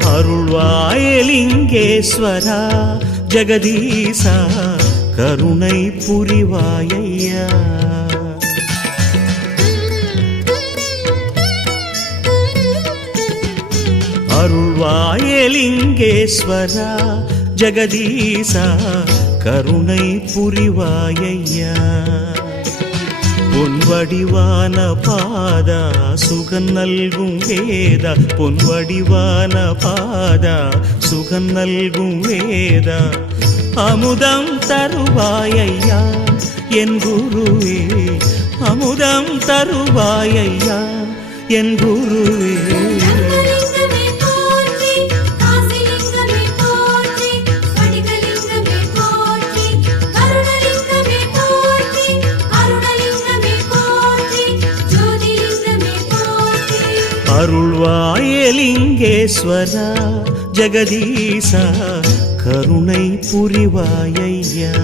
அருள்வாயலிங்கேஸ்வரா ஜெகதீசா கருணை புரிவாயையா. அருள்வாயலிங்கேஸ்வரா ஜெகதீசா கருணை புரிவாயையா. பொன்வடிவான பாதா சுகம் நல்கும் வேதா. பொன்வடிவான பாதா சுகம் நல்கும் வேதா. அமுதம் தருவாயையா என் குருவே. அமுதம் தருவாயையா என் குருவே. அருள்வாயலிங்கேஸ்வரா ஜெகதீசா கருணை புரிவாயையா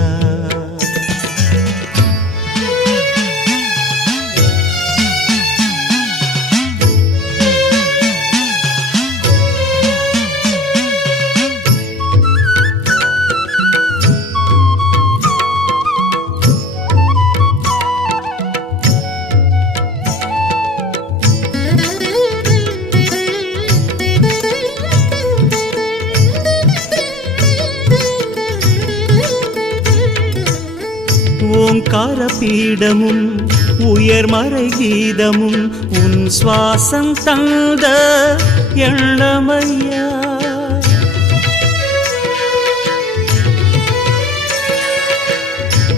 ஓங்கார பீடமும் உயர்மறை கீதமும் உன் சுவாசம் தந்த எண்ணமையா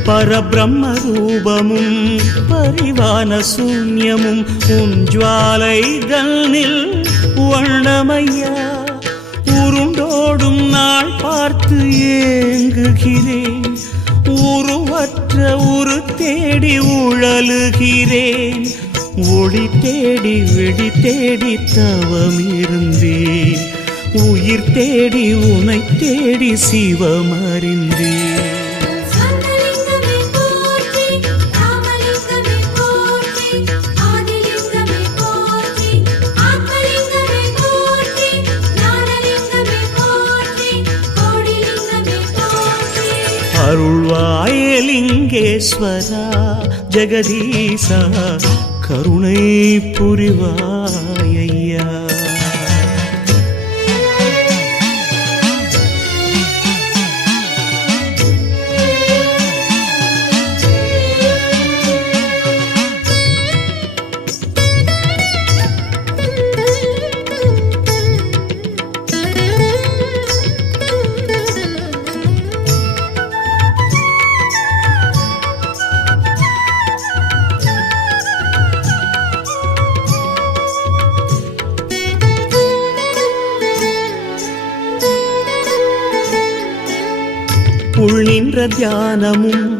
பரபிரம்ம ரூபமும் பரிவான சூன்யமும் உன் ஜுவாலை தன்னில் வண்ணமையா. உருண்டோடும் நாள் பார்த்து ஏங்குகிறேன் உருவற்ற உரு தேடி உழலுகிறேன் ஒளி தேடி விழி தேடி தவம் இருந்தேன் உயிர் தேடி உனை தேடி சிவமறிந்தேன். அருள்வாயலிங்கேஸ்வரா ஜெகதீசா கருணை புரிவாயையா. உள் நின்ற தியானமும்.